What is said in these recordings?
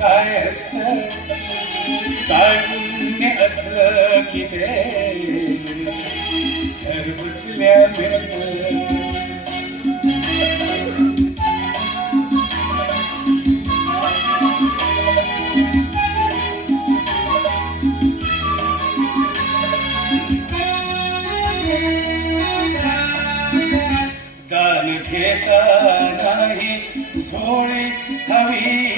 أيسلك تعلمني أسلك إيديك ألبس لعبك घेता नाही सोळे हवी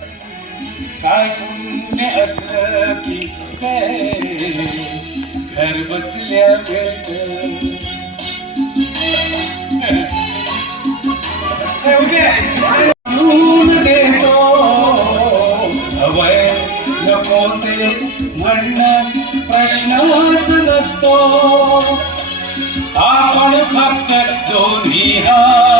काय पुण्य असलं घर बसल्या भेट देतो अवय नको ते म्हणणं प्रश्नच नसतो आपण फक्त दोन्ही हा